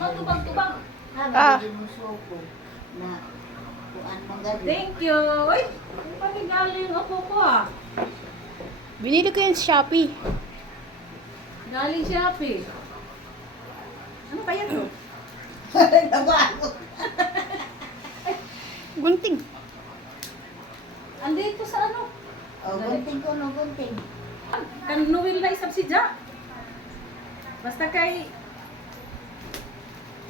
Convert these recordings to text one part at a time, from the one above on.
Tubang-tubang. Mabili mo suko na kuan manggabi. Thank you. Uy, galing ako ko ah. Binili ko yan sa Shopee. Galing Shopee. Ano kaya to? Nabago. Gunting. Andito sa ano? Oh, gunting ko no gunting. Kanuwil na isab si Ja. Basta kay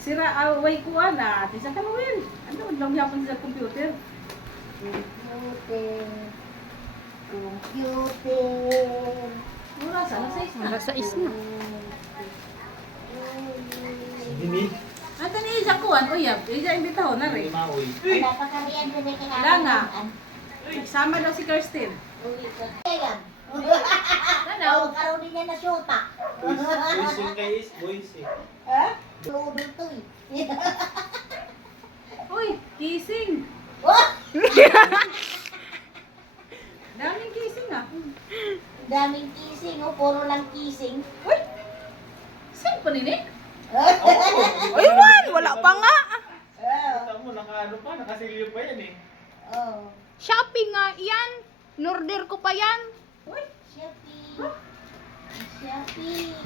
sira away ko na. Di sa kanuwil. Ano lang yapon sa computer? Computer. Computer. Mura sa nasa isa. Hanggang sa is na. Hindi. Ate ni Isa kuan uyab. Isa imbitaho na rin. Maoy. Wala pa kariyan ko na Wala nga. Sama daw si Kirsten. Kaya. Ano? Karoon din niya na syota. Boys yung kay is, boys eh. Ha? Lubol to eh. Uy, kissing. Oh! Daming kissing ah. Daming kissing, oh. Puro lang kissing. Uy! Saan pa nini? Aywan, wala pa nga. Kita mo, naka-ano pa, nakasilyo pa yan eh. Oh. Shopee nga yan. Norder ko pa yan. Uy, Shopee. Shopee.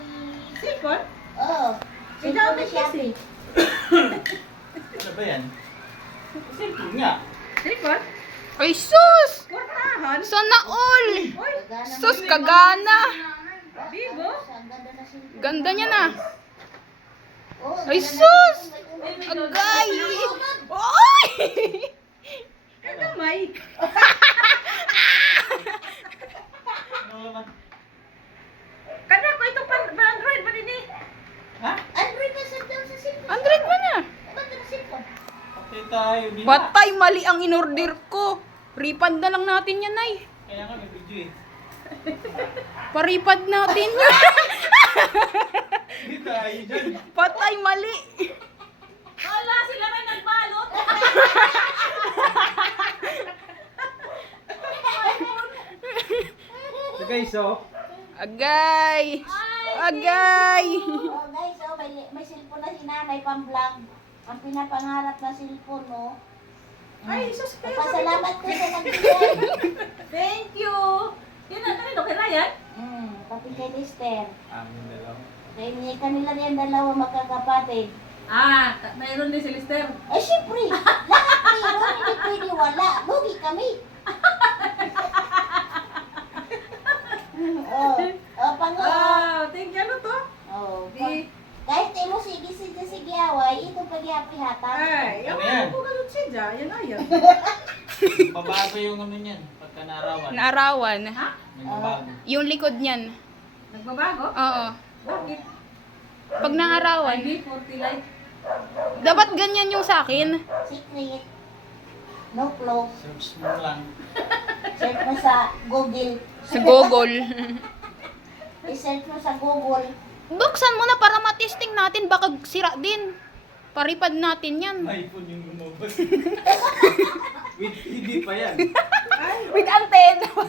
sipon? Oh. Si daming kissing. Ano ba yan? Silpon nga. Sipon? Ay sus! Kwartahan? Sana all! Uy, Sus, kagana! bigo? Ang ganda na siya. Ganda niya na. Oh, Ay ganda na sus! siya. Agay! Oy! Kagamay. Ano naman? Kada ko ito pa Android ba nini? Ha? Android na sa daw sa cellphone. 100 man na. Ba't na cellphone? Patay tayo. Di na. Batay, mali ang inorder ko. Refund na lang natin yan, ay. Kaya nga may video eh. Paripad natin yan. Hindi tayo dyan. Patay, mali. Wala sila may nagbalot. So guys, so. Agay. Agay. Oh guys, oh, may cellphone na si nanay pang-vlog. Ang pinapangarap na cellphone, no? Ay, sus, kaya sabi ko, Pasalamat ko sa nagbigay. thank you. Yun na, kanino, kay Ryan? Pati kay Lister. Amin dalaw. Kaya niya kanila yan dalawa magkakapatid. Ah, mayroon din si Lister. Eh, syempre, lahat kayo, hindi pwede wala. Lugi kami. Pango. Thank you, ano to? Oh, Di, kahit mo sige away, ito pag-iapi hata. ay, Ano yung yan? ano po ganun siya, yan na yan. Babago yung ano niyan. Pagka naarawan. Naarawan. Ha? Nagbabago. Yung likod niyan. Nagbabago? Oo. Bakit? Pag naarawan. Ay, 40 light. Dapat ganyan yung sa akin. Secret. No clue. Search mo lang. Search mo sa Google. Sa Google. I-search mo sa Google. Buksan mo na para matesting natin. Baka sira din. Paripad natin yan. iPhone yung lumabas. With TV pa yan. With antenna. Oh,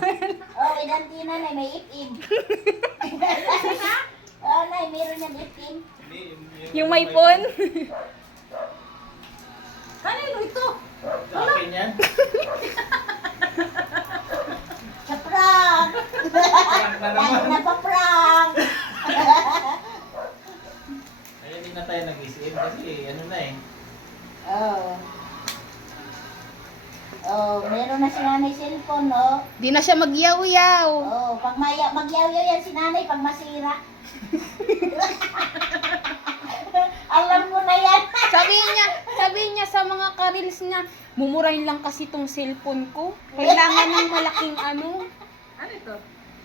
with antenna na may ip-ip. Oh, nay, meron yung ip-ip. Hindi, Yung may phone. Kanino ito? Sa akin yan. Sa prank! Prank na Lagi naman. na pa prank! Kaya hindi na tayo nag-isip kasi ano na eh. Oh. Oh, meron na si nanay cellphone, no? Di na siya magyaw-yaw. Oh, pag magyaw-yaw yan si nanay pag masira. Alam mo na yan. Sabi niya sa mga karils niya, mumurahin lang kasi tong cellphone ko. Kailangan ng malaking ano. Ano ito?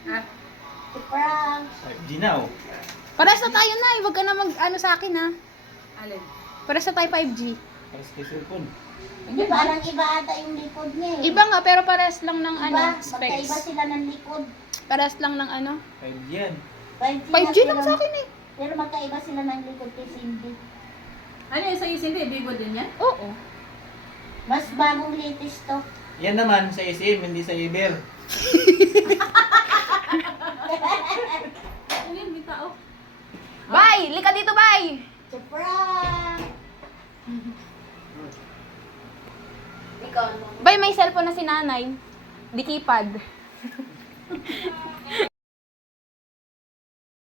Ah, Prank. 5G now. Pares na tayo na, huwag ka na mag-ano sa akin ha. alin? Pares na tayo 5G. Para sa cellphone. Hindi parang iba ata yung likod niya eh. Iba nga, pero pares lang ng ano, Iba, magkaiba specs. sila ng likod. Pares lang ng ano. 5G yan. 5G lang pero- sa akin eh. Pero magkaiba sila ng likod kay Cindy. Ano yung sa'yo, Cindy? Bigo din yan? Oo. Mas bagong latest to. Yan naman sa SM, hindi sa Iber. Ano yun, may tao? Bye! Lika dito, bye! Surprise! Bay, may cellphone na si nanay. Di keypad.